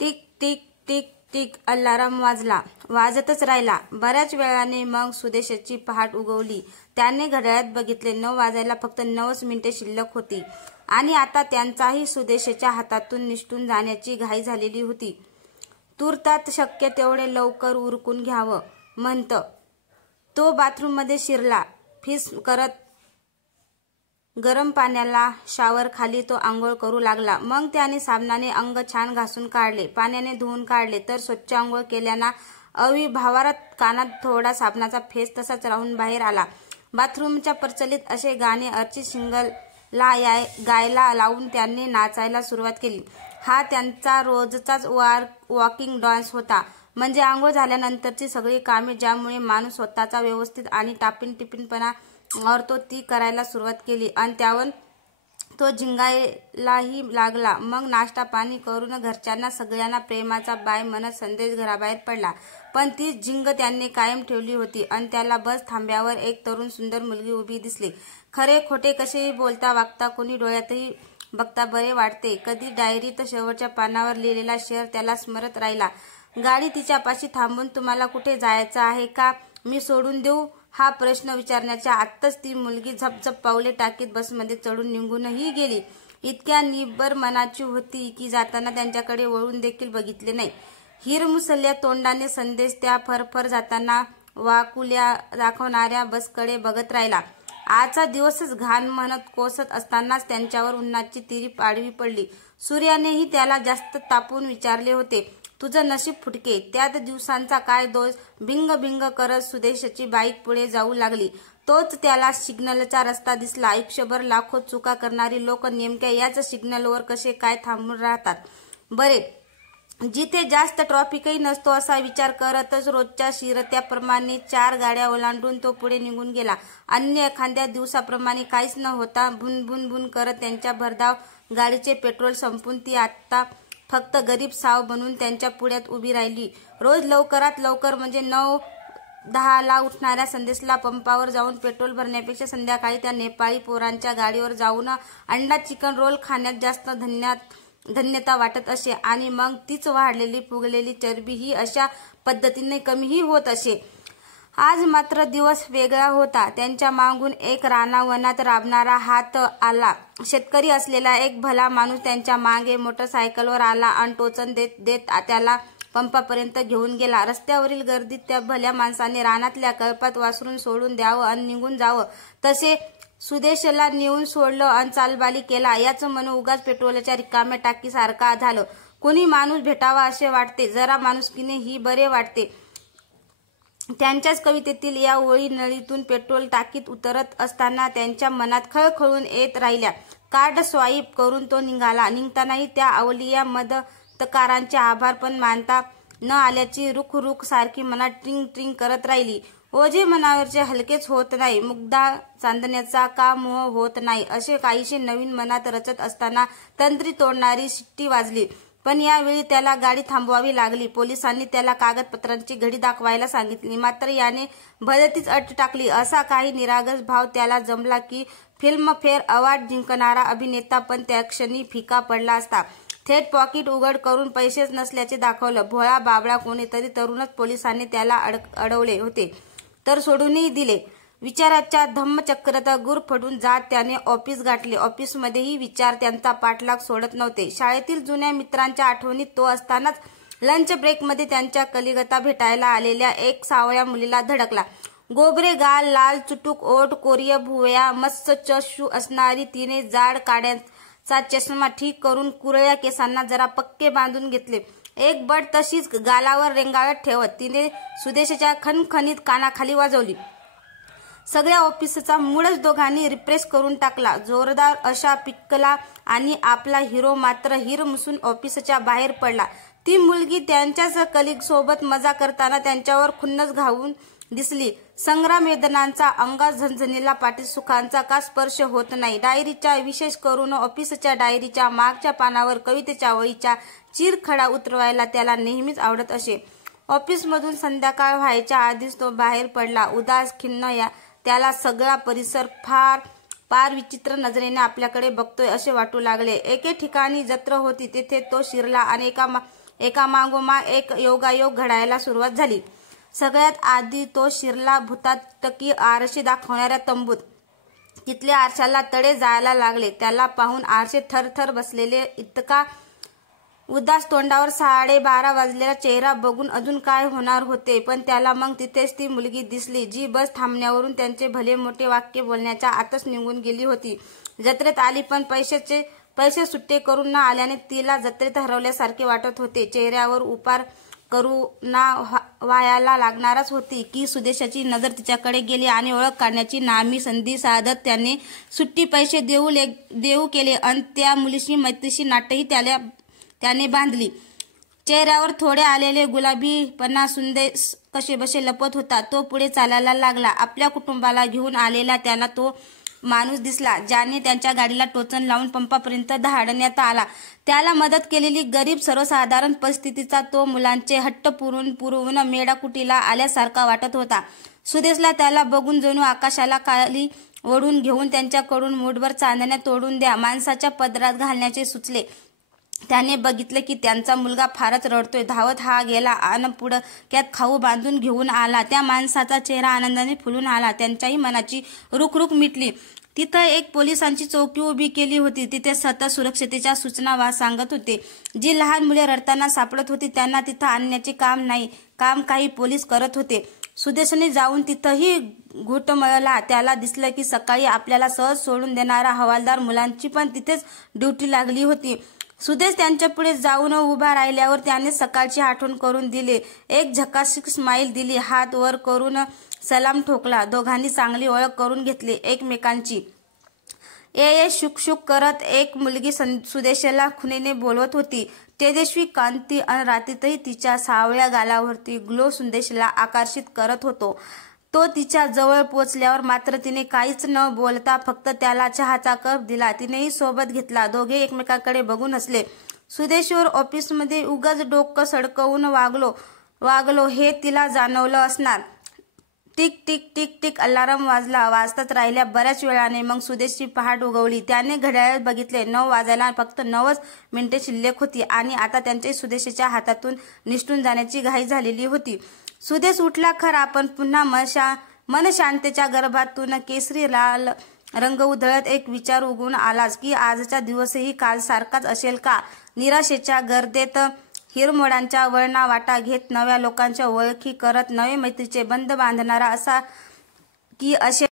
Tick tick tick tick alarm वाजतच राहिला. बऱ्याच वेळाने मग सुदेशची पहाट उगवली. त्याने घड्याळात बघितले. 9 वाजायला फक्त 9च मिनिटे शिल्लक होती आणि आता त्यांचाही सुदेशच्या हातातून निसटून जाण्याची घाई झालेली होती. तुर्तात शक्य तेवढे लवकर उरकून घ्यावं म्हणत तो बाथरूममध्ये शिरला. फिस करत गरम पाण्याला शावर खाली तो आंघोळ करू लागला. मग त्याने साबणाने अंग छान घासून काढले, पाण्याने धुवून काढले, तर स्वच्छ आंघोळ केल्याना अविभावारात कानात थोडा साबणाचा फेस तसाच राहून बाहेर आला. बाथरूमच्या प्रचलित असे गाणे अर्चित सिंगला गायला लावून त्याने नाचायला सुरुवात केली. हा त्यांचा रोजचाच वॉकिंग डान्स होता. म्हणजे आंघोळ झाल्यानंतरची सगळी कामे ज्यामुळे माणूस स्वतःचा व्यवस्थित आणि टापीनटिपीनपणा मारतो ती करायला सुरुवात केली आणि त्यावर तो झिंगायलाही लागला. मग नाश्ता पाणी करून घरच्यांना सगळ्यांना प्रेमाचा बाय म्हणत संदेश घराबाहेर पडला. पण ती झिंग त्यांनी कायम ठेवली होती आणि त्याला बस थांब्यावर एक तरुण सुंदर मुलगी उभी दिसली. खरे खोटे कसेही बोलता वागता, कोणी डोळ्यातही बघता बरे वाटते. कधी डायरीत शेवटच्या पानावर लिहिलेला शेर त्याला स्मरत राहिला. गाडी तिच्यापाशी थांबून तुम्हाला कुठे जायचं आहे का, मी सोडून देऊ, हा प्रश्न विचारण्याच्या आतच ती मुलगी झपझप पावले टाकीत बसमध्ये चढून निघूनही गेली. इतक्या निब्बर मनाची होती की जाताना त्यांच्याकडे वळून देखील बघितले नाही. हिरमुसल्या तोंडाने संदेश त्या फरफर जाताना वाकुल्या दाखवणाऱ्या बसकडे बघत राहिला. आजचा दिवसच घाण म्हणत कोसत असतानाच त्यांच्यावर उन्हाची तिरीप आडवी पडली. सूर्यानेही त्याला जास्त तापून विचारले होते, तुझं नशीब फुटके. त्यात दिवसांचा काय दोष. भिंग भिंग करत सुदेशची बाईक पुढे जाऊ लागली. तोच त्याला सिग्नलचा रस्ता दिसला. आयुष्यभर लाखो चुका करणारी लोक नेमक्या याच सिग्नलवर कसे काय थांबून राहतात बरे. जिथे जास्त ट्रॉफिकही नसतो असा विचार करतच रोजच्या शिरत्याप्रमाणे 4 गाड्या ओलांडून तो पुढे निघून गेला. अन्य एखाद्या दिवसाप्रमाणे काहीच न होता. भुन भुन करत त्यांच्या भरधाव गाडीचे पेट्रोल संपून ती आता फक्त गरीब साव बनून त्यांच्या पुढ्यात उभी राहिली. रोज लवकरात लवकर म्हणजे 9-10 उठणाऱ्या संदेशला पंपावर जाऊन पेट्रोल भरण्यापेक्षा संध्याकाळी त्या नेपाळी पोरांच्या गाडीवर जाऊन अंडा चिकन रोल खाण्यात जास्त धन्यता वाटत असे आणि मग तीच वाढलेली फुगलेली चरबी ही अशा पद्धतीने कमीही होत असे. आज मात्र दिवस वेगळा होता. त्यांच्या मागून एक रानावनात राबणारा हात आला. शेतकरी असलेला एक भला माणूस त्यांच्या मागे मोटरसायकलवर आला आणि टोचन देत देत त्याला पंपापर्यंत घेऊन गेला. रस्त्यावरील गर्दीत त्या भल्या माणसाने रानातल्या कळपात वासरून सोडून द्यावं आणि निघून जावं तसे सुदेशला नेऊन सोडलं आणि चालबाली केला. याच मन उगाच पेट्रोलच्या रिकाम्या टाकीसारखा झालं. कोणी माणूस भेटावा असे वाटते. जरा माणुसकीने ही बरे वाटते. त्यांच्याच कवितेतील या ओळी नळीतून पेट्रोल टाकीत उतरत असताना त्यांच्या मनात खळखळून येत राहिल्या. कार्ड स्वाईप करून तो निघाला. निघतानाही त्या अवलिया मदतकारांचे आभार पण मानता न आल्याची रुख सारखी मनात ट्रिंग ट्रिंग करत राहिली. ओझे मनावरचे हलकेच होत नाही. मुग्धा चांदण्याचा का मोह होत नाही असे काहीसे नवीन मनात रचत असताना तंत्री तोडणारी शिट्टी वाजली. पण यावेळी त्याला गाडी थांबवावी लागली. पोलिसांनी त्याला कागदपत्रांची घडी दाखवायला सांगितली. मात्र याने भलतीच अट टाकली. असा काही निरागस भाव त्याला जमला की फिल्मफेअर अवॉर्ड जिंकणारा अभिनेता पण त्या क्षणी फिका पडला असता. थेट पॉकेट उघड करून पैसेच नसल्याचे दाखवलं. भोळा बाबळा कोणीतरी तरुणच पोलिसांनी त्याला अडवले होते तर सोडूनही दिले. विचाराच्या धम्मचक्रात गुरफटून जात त्याने ऑफिस गाठले. ऑफिसमध्येही विचार त्यांचा पाठलाग सोडत नव्हते. शाळेतील जुन्या मित्रांच्या आठवणीत तो असतानाच लंच ब्रेकमध्ये त्यांच्या कलिगता भेटायला आलेल्या एक सावळ्या मुलीला धडकला. गोबरे गाल, लाल चुटूक ओठ, कोरीय भुवया, मस्त चशू असणारी तिने जाड काड्यांचा चष्मा ठीक करून कुरळ्या केसांना जरा पक्के बांधून घेतले. एक बट तशीच गालावर रेंगाळत ठेवत तिने सुदेशच्या खणखणीत कानाखाली वाजवली. सगळ्या ऑफिसचा मूडच दोघांनी रिफ्रेश करून टाकला. जोरदार अशा पिकला आणि आपला हिरो मात्र हिरमुसून ऑफिसच्या बाहेर पडला. ती मुलगी त्यांच्याच कलिग सोबत मजा करताना त्यांच्यावर खुन्नस घालून दिसली. संग्राम वेदनांचा अंगात झणझणीला, पाठीत सुखांचा का स्पर्श होत नाही. डायरीच्या, विशेष करून ऑफिसच्या डायरीच्या मागच्या पानावर कवितेच्या वळीच्या चिरखडा उतरवायला त्याला नेहमीच आवडत असे. ऑफिसमधून संध्याकाळ व्हायच्या आधीच तो बाहेर पडला. उदास खिन्न त्याला सगळा परिसर पार विचित्र नजरेने आपल्याकडे बघतोय असे वाटू लागले. एके ठिकाणी जत्रा होती. तेथे तो शिरला आणि एका मागोमाग एक योगायोग घडायला सुरुवात झाली. सगळ्यात आधी तो शिरला भूताटकी आरशी दाखवणाऱ्या तंबूत. तिथल्या आरशाला तडे जायला लागले. त्याला पाहून आरसे थरथर बसलेले. इतका उदास तोंडावर 12:30 वाजलेला चेहरा बघून अजून काय होणार होते. पण त्याला मग तिथेच ती मुलगी दिसली जी बस थांबण्यावरून त्यांचे भले मोठे वाक्य बोलण्याच्या आतच निघून गेली होती. जत्रेत आली पण पैसे सुट्टे करून न आल्याने तिला जत्रेत हरवल्यासारखे वाटत होते. चेहऱ्यावर उपार करुणा व्हायला लागणारच होती की सुदेशाची नजर तिच्याकडे गेली आणि ओळख काढण्याची नामी संधी साधत त्याने सुट्टी पैसे देऊ केले आणि त्या मुलीशी मैत्रीशी नाटही त्याने बांधली. चेहऱ्यावर थोडे आलेले गुलाबीपणा सुदेश कसेबसे लपत होता. तो पुढे चालायला लागला. आपल्या कुटुंबाला घेऊन आलेला त्याला तो माणूस दिसला ज्याने त्यांच्या गाडीला टोचन लावून पंपापर्यंत धाडण्यात आला. त्याला मदत केलेली गरीब सर्वसाधारण परिस्थितीचा तो मुलांचे हट्ट पुरवून मेडाकुटीला आल्यासारखा वाटत होता. सुदेशला त्याला बघून जणू आकाशाला खाली ओढून घेऊन त्यांच्याकडून मूठभर चांदण्या तोडून द्या माणसाच्या पदरात घालण्याचे सुचले. त्याने बघितले की त्यांचा मुलगा फारच रडतोय. धावत हा गेला आणि पुडक्यात खाऊ बांधून घेऊन आला. त्या माणसाचा चेहरा आनंदाने फुलून आला. त्यांच्याही मनाची रुखरुख मिटली. तिथं एक पोलिसांची चौकी उभी केली होती. तिथे सतत सुरक्षतेच्या सूचना सांगत होते. जी लहान मुले रडताना सापडत होती त्यांना तिथं आणण्याचे काम काही पोलीस करत होते. सुदेशने जाऊन तिथंही घुटमळला. त्याला दिसलं की सकाळी आपल्याला सहज सोडून देणारा हवालदार मुलांची पण तिथेच ड्युटी लागली होती. सुदेश त्यांच्या पुढे जाऊन उभा राहिल्यावर त्याने सकाळची आठवण करून दिली. एक झकाशीक स्माईल दिली. हात वर करून सलाम ठोकला. दोघांनी चांगली ओळख करून घेतली एकमेकांची. ये शुक शुक करत एक मुलगी सुदेशला खुणेने बोलवत होती. तेजस्वी कांती आणि रात्रीतही तिच्या सावळ्या गालावरती ग्लो सुदेशला आकर्षित करत होतो. तो तिच्या जवळ पोचल्यावर मात्र तिने काहीच न बोलता फक्त त्याला चहाचा कप दिला. तिनेही सोबत घेतला. दोघे एकमेकांकडे बघून हसले. सुदेशवर ऑफिसमध्ये उगाच डोकं सडकवून वागलो हे तिला जाणवलं असणार. Tick tick tick tick alarm वाजतच राहिल्या. बऱ्याच वेळाने मग सुदेशची पहाट उगवली. त्याने घड्याळात बघितले. 9 वाजायला फक्त 9च मिनिटे शिल्लक होती आणि आता त्यांच्या सुदेशच्या हातातून निसटून जाण्याची घाई झालेली होती. सुदेश उठला खरा पण पुन्हा मनशांतेच्या गर्भातून केसरी लाल रंग उधळत एक विचार उगवून आलाच की आजचा दिवसही कालसारखाच असेल का? निराशेच्या गर्देत हिरमोडांच्या वळणा वाटा घेत नव्या लोकांच्या ओळखी करत नवे मैत्रीचे बंध बांधणारा असा की असे